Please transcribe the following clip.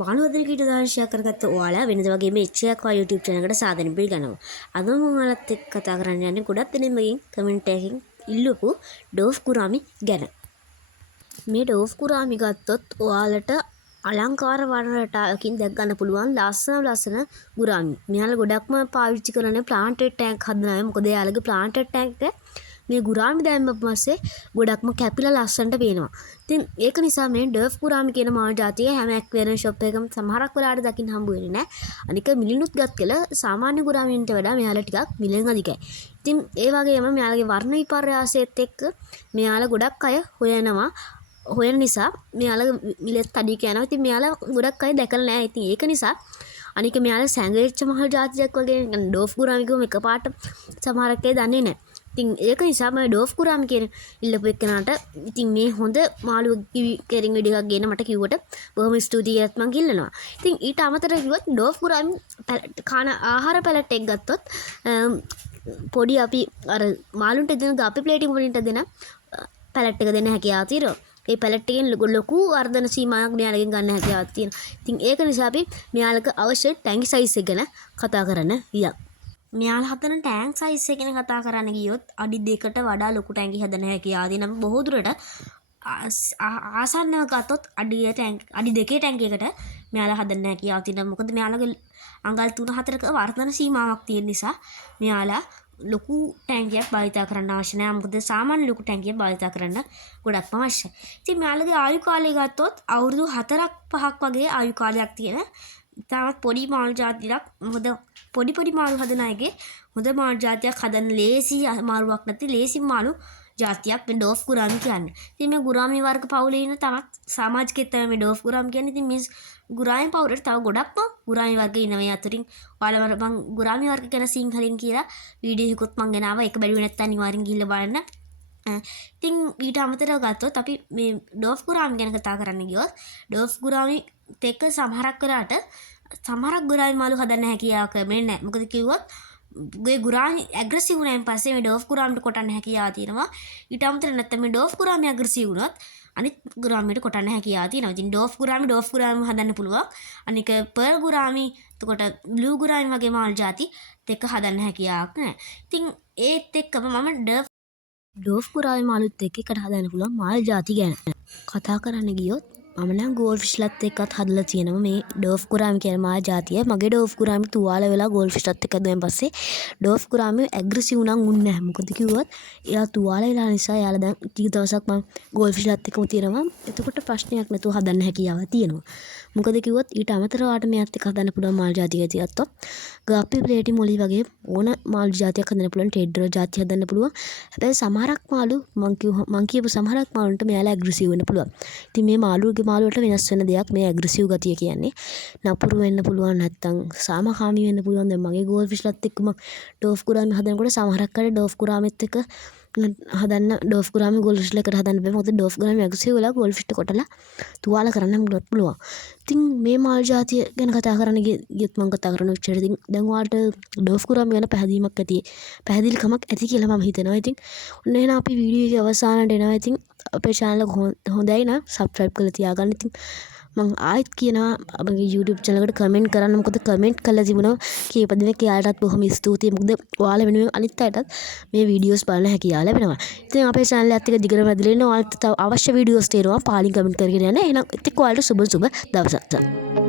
මානවදරික ඊට දාංශයක් කරගත්ත ඔයාලා වෙනද වගේ මේ එච්චයක් YouTube channel එකට සාදරයෙන් පිළිගන්නවා. අද මම ඔයාලත් එක්ක කතා කරන්න යන්නේ ගොඩක් දෙනෙක් මගෙන් කමෙන්ට් එකකින් ඉල්ලපු ඩෝෆ් කුරාමි ගැන. මේ ඩෝෆ් කුරාමි ගත්තොත් ඔයාලට අලංකාර වර්ණ රටාවකින් දැක් ගන්න පුළුවන් ලස්සන ගුරාමි. මෙයාලා ගොඩක්ම පාවිච්චි කරන්නේ ප්ලාන්ටඩ් ටැංක් හදන අය. මොකද එයාලගේ ප්ලාන්ටඩ් ටැංක් එක මේ ගුරාමි දැම්ම පස්සේ ගොඩක්ම කැපිලා ලස්සනට පේනවා. ඉතින් ඒක නිසා මේ ඩර්ෆ් ගුරාමි කියන මාළු జాතිය හැම ඇක්වේරියම් ෂොප් එකකම සමහරක් වෙලාවට දකින්න හම්බ වෙන්නේ නැහැ. අනික මිලිනුත් ගත් කියලා සාමාන්‍ය ගුරාමින්ට වඩා මෙයාලා ටිකක් මිලෙන් අධිකයි. ඉතින් ඒ වගේම මෙයාලගේ වර්ණ විපර්යාසයත් එක්ක මෙයාලා ගොඩක් අය හොයන නිසා මෙයාලා මිලෙත් අඩි කියනවා. ඉතින් මෙයාලා ගොඩක් අය දැකලා නැහැ. ඉතින් ඒක නිසා අනික මෙයාලා සැඟවිච්ච මහල් జాතියක් වගේ ඩෝෆ් ගුරාමි කියවම එකපාරට සමහරක් අය දන්නේ නැහැ. ඉතින් ඒක නිසා මම ඩෝෆ් කුරාමි කියන ඉල්ලපු එක්කනට ඉතින් මේ හොඳ මාළු කෙරින් වීඩියෝ එකක් ගේන්න මට කිව්වට බොහොම ස්තුතියි ඒත් මම ඉල්ලනවා. ඉතින් ඊට අමතරව කිව්වොත් ඩෝෆ් කුරාමි කන ආහාර පැලට් එක ගත්තොත් පොඩි අපි අර මාළුන්ට දෙන අපි ප්ලේටින් වලින්ට දෙන පැලට් එක දෙන්න හැකියාව තියෙනවා. ඒ පැලට් එකෙන් ලොකු වර්ධන සීමාවක් මෙයාලගෙන් ගන්න හැකියාවක් තියෙනවා. ඉතින් ඒක නිසා අපි මෙයාලක අවශ්‍ය ටැංකි සයිස් එක ගැන කතා කරන්න ගියා. මෙයාලා හදන ටැංක් සයිස් එක ගැන කතා කරන්න ගියොත් අඩි 2කට වඩා ලොකු ටැංකි හදන හැකියාව තියෙන බොහෝ දුරට ආසන්නව ගත්තොත් අඩි 2 ටැංකියකට මෙයාලා හදන්න හැකියාව තියෙනවා. මොකද මෙයාලගේ අඟල් 3-4ක වර්ධන සීමාවක් තියෙන නිසා මෙයාලා ලොකු ටැංකියක් භාවිත කරන්න අවශ්‍ය නැහැ. මොකද සාමාන්‍ය ලොකු ටැංකියක් භාවිත කරන්න ගොඩක්ම අවශ්‍යයි. ඉතින් මෙයාලගේ ආයු කාලය ගත්තොත් අවුරුදු 4-5ක් වගේ ආයු කාලයක් තියෙන තාමත් පොඩි මාළු జాතියක්. මොකද පොඩි මාළු හදන අයගේ හොඳ මාළු జాතියක් හදන්න ලේසි අමාරුවක් නැති ලේසි මාළු జాතියක් මේ ඩෝෆ් කුරාමි කියන්නේ. ඉතින් මේ ගුරාමි වර්ග පවුලේ ඉන්න තවත් සමාජිකයෙක් තමයි මේ ඩෝෆ් කුරාමි කියන්නේ. ඉතින් මේ ගුරාමි පවුලේ තව ගොඩක්ම ගුරාමි වර්ග ඉන්නවා. මේ අතරින් ඔයාලා මම ගුරාමි වර්ග ගැන සිංහලෙන් කියලා වීඩියෝ එකකුත් මම ගෙනාවා. ඒක බැලුවේ නැත්නම් අනිවාර්යෙන් ගිහිල්ලා බලන්න. ඉතින් ඊට අමතරව ගත්තොත් අපි මේ ඩෝෆ් කුරාමි ගැන කතා කරන්න ගියොත් ඩෝෆ් කුරාමි තෙක්ක සමහරක් වෙලාට සමහරක් ගුරාමි මාළු හදන්න හැකියාවක් ලැබෙන්නේ නැහැ. මොකද කිව්වොත් ගේ ගුරාමි ඇග්‍රෙසිව් වුණාන් පස්සේ මේ ඩෝෆ් කුරාමිට කොටන්න හැකියාව තියෙනවා. ඊට අමතරව නැත්නම් මේ ඩෝෆ් කුරාමි ඇග්‍රෙසිව් වුණොත් අනිත් ගුරාමිට කොටන්න හැකියාව තියෙනවා. ඉතින් ඩෝෆ් කුරාමි හදන්න පුළුවන්. අනික පර්ල් ගුරාමි එතකොට බ්ලූ ගුරාමි වගේ මාළු ಜಾති දෙක හදන්න හැකියාවක් නැහැ. ඉතින් ඒත් එක්කම මම ඩෝෆ් කුරාමි මාළුත් එක්ක එකට හදන්න පුළුවන් මාළු ಜಾති ගැන කතා කරන්න ගියොත් මම නම් ගෝල් ෆිෂ්ලත් එක්කත් හදලා තියෙනවා මේ ඩෝෆ් කුරාමි කියන මාළු జాතිය. මගේ ඩෝෆ් කුරාමි තුවාල වෙලා ගෝල් ෆිෂ්ලත් එක්ක දැම්මන් පස්සේ ඩෝෆ් කුරාමි ඇග්‍රෙසිව් නම් උන්නේ නැහැ. මොකද කිව්වොත් එයා තුවාල වෙලා නිසා එයාලා දැන් ටික දවසක් මම ගෝල් ෆිෂ්ලත් එක්කම තියෙනවා. එතකොට ප්‍රශ්නයක් නැතුව හදන්න හැකියාව තියෙනවා. මොකද කිව්වොත් ඊට අමතරව ආට මෙයාත් එක්ක හදන්න පුළුවන් මාළු జాතියක් තියත්තොත් ගාප්පි ප්ලේටි මොලි වගේ ඕන මාළු జాතියක් හදන්න පුළුවන්. ටෙඩ්රෝ జాති හදන්න පුළුවන්. හැබැයි සමහරක් මාළු මං කියපු සමහරක් මාළුන්ට මෙයාලා ඇග්‍රෙසිව් වෙන්න පුළුවන්. ඉතින් මේ මාළුවලට වෙනස් වෙන දෙයක් මේ ඇග්‍රෙසිව් ගතිය කියන්නේ. නපුරු වෙන්න පුළුවන් නැත්තම් සාමකාමී වෙන්න පුළුවන්. දැන් මගේ ගෝල් ෆිෂ්ලත් එක්කම ඩෝෆ් කුරාමි හදනකොට සමහරක් අය ඩෝෆ් කුරාමිත් එක්ක හදන්න ඩෝෆ් කුරාමි ගෝල් ෆිෂ්ල එකට හදන්න බෑ. මොකද ඩෝෆ් කුරාමි ඇග්‍රෙසිව් වෙලා ගෝල් ෆිෂ්ට කොටලා තුවාල කරන්න පුළුවන්. ඉතින් මේ මාළු జాතිය ගැන කතා කරන්න ගියත් මම කතා කරන විදිහට ඉතින් දැන් ඔයාලට ඩෝෆ් කුරාමි ගැන පැහැදිලිකමක් ඇති කියලා මම හිතනවා. ඉතින් ඔන්න එහෙනම් අපි වීඩියෝ එකේ අවසානට එනවා. ඉතින් අපේ channel එක හොඳයි නම් subscribe කරලා තියාගන්න. ඉතින් මම ආයෙත් කියනවා අපේ YouTube channel එකට කමෙන්ට් කරන්න. මොකද කමෙන්ට් කරලා තිබුණා කීප දෙනෙක් එයාලටත් බොහොම ස්තුතියි. මොකද ඔයාලා වෙනුවෙන් අනිත් අයටත් මේ වීඩියෝස් බලන්න හැකියාව ලැබෙනවා. ඉතින් අපේ channel එකත් එක්ක දිගටම ඇදලා ඉන්න ඔයාලට තව අවශ්‍ය වීඩියෝස් තියෙනවා. පාලින් කමෙන්ට් කරගෙන යන්න. එහෙනම් ඉතින් ඔයාලට සුබ දවසක්.